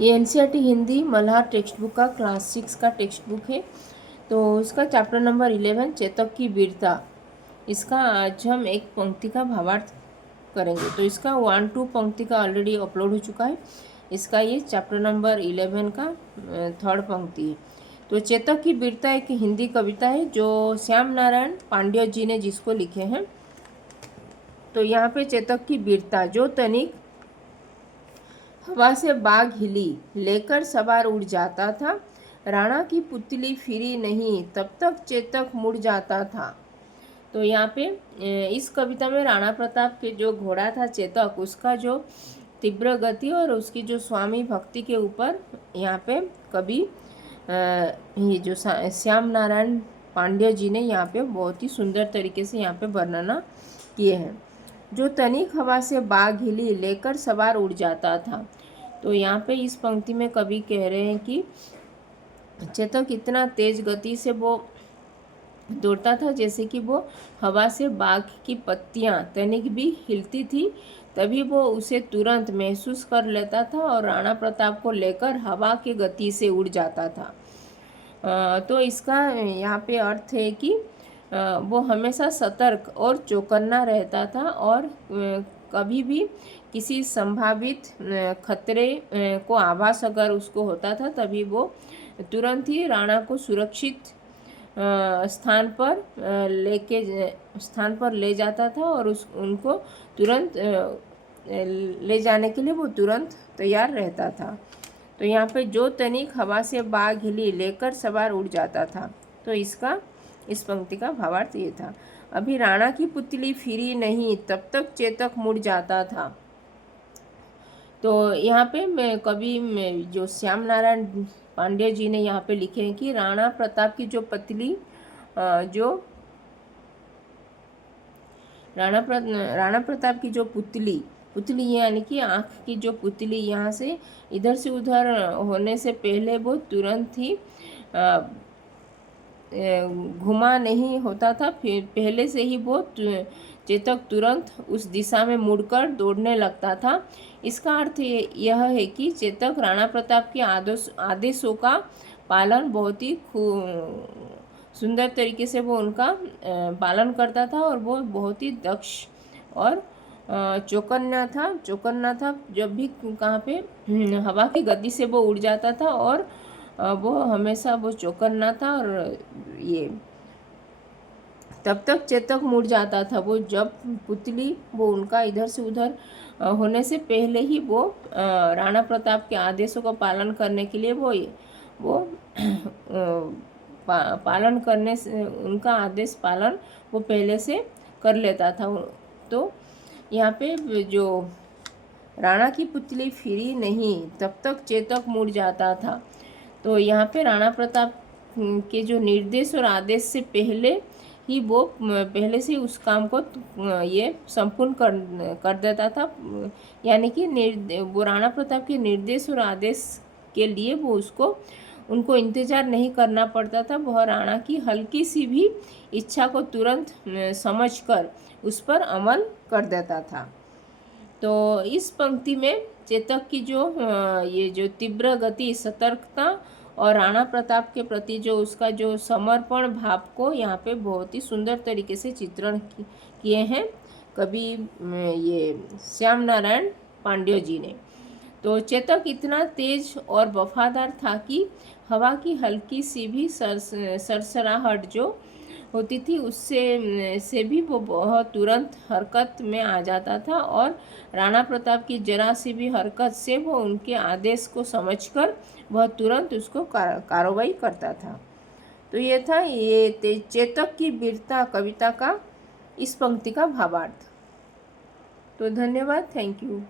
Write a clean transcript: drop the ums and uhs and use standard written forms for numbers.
ये NCERT Hindi Malhar text book का class 6 का टेक्स्ट बुक है। तो उसका चैप्टर नंबर 11 चेतक की वीरता। इसका आज हम एक पंक्ति का भावार्थ करेंगे। तो इसका 1-2 पंक्ति का ऑलरेडी अपलोड हो चुका है। इसका ये चैप्टर नंबर 11 का थर्ड पंक्ति है। तो चेतक की वीरता एक हिंदी कविता है जो श्याम नारायण पांड्य जी ने जिसको लिखे हैं। तो यहाँ पे चेतक की वीरता, जो तनिक हवा से बाग हिली लेकर सवार उड़ जाता था, राणा की पुतली फिरी नहीं तब तक चेतक मुड़ जाता था। तो यहाँ पे इस कविता में राणा प्रताप के जो घोड़ा था चेतक, उसका जो तीव्र गति और उसकी जो स्वामी भक्ति के ऊपर यहाँ पे कवि ये जो श्याम नारायण पांड्य जी ने यहाँ पे बहुत ही सुंदर तरीके से यहाँ पे वर्णना किए हैं। जो तनिक हवा से बाग हिली लेकर सवार उड़ जाता था। तो यहाँ पे इस पंक्ति में कवि कह रहे हैं कि चेतक इतना तेज गति से वो दौड़ता था जैसे कि वो हवा से बाग की पत्तियाँ तनिक भी हिलती थी, तभी वो उसे तुरंत महसूस कर लेता था और राणा प्रताप को लेकर हवा की गति से उड़ जाता था। तो इसका यहाँ पे अर्थ है कि वो हमेशा सतर्क और चौकन्ना रहता था और कभी भी किसी संभावित खतरे को आभास अगर उसको होता था तभी वो तुरंत ही राणा को सुरक्षित स्थान पर ले जाता था और उनको तुरंत ले जाने के लिए वो तुरंत तैयार रहता था। तो यहाँ पे जो तनिक हवा से बाग हिली लेकर सवार उड़ जाता था। तो इस पंक्ति का भावार्थ ये था। अभी राणा की पुतली फिरी नहीं तब तक चेतक मुड़ जाता था। तो यहाँ पे कवि जो श्याम नारायण पांड्य जी ने यहाँ पे लिखे हैं कि राणा प्रताप की जो पतली राणा प्रताप की जो पुतली यानी कि आँख की जो पुतली यहाँ से इधर से उधर होने से पहले वो तुरंत ही घुमा नहीं होता था, फिर पहले से ही वो चेतक तुरंत उस दिशा में मुड़कर दौड़ने लगता था। इसका अर्थ यह है कि चेतक राणा प्रताप के आदेशों का पालन बहुत ही सुंदर तरीके से वो उनका पालन करता था और वो बहुत ही दक्ष और चौकन्ना था। जब भी कहाँ पे हवा की गति से वो उड़ जाता था और वो हमेशा वो चौकन्ना था और ये तब तक चेतक मुड़ जाता था। वो जब पुतली वो उनका इधर से उधर होने से पहले ही वो राणा प्रताप के आदेशों का पालन करने के लिए वो पालन करने से उनका आदेश पालन वो पहले से कर लेता था। तो यहाँ पे जो राणा की पुतली फिरी नहीं तब तक चेतक मुड़ जाता था। तो यहाँ पे राणा प्रताप के जो निर्देश और आदेश से पहले ही वो पहले से उस काम को ये संपूर्ण कर देता था। यानी कि वो राणा प्रताप के निर्देश और आदेश के लिए वो उनको इंतज़ार नहीं करना पड़ता था। वह राणा की हल्की सी भी इच्छा को तुरंत समझकर उस पर अमल कर देता था। तो इस पंक्ति में चेतक की ये जो तीव्र गति, सतर्कता और राणा प्रताप के प्रति जो उसका जो समर्पण भाव को यहाँ पे बहुत ही सुंदर तरीके से चित्रण किए हैं कवि ये श्याम नारायण पांड्य जी ने। तो चेतक इतना तेज और वफादार था कि हवा की हल्की सी भी सरसराहट जो होती थी उससे भी वो बहुत तुरंत हरकत में आ जाता था और राणा प्रताप की जरा सी भी हरकत से वो उनके आदेश को समझकर वह तुरंत उसको कार्रवाई करता था। तो ये था ये चेतक की वीरता कविता का इस पंक्ति का भावार्थ। तो धन्यवाद, थैंक यू।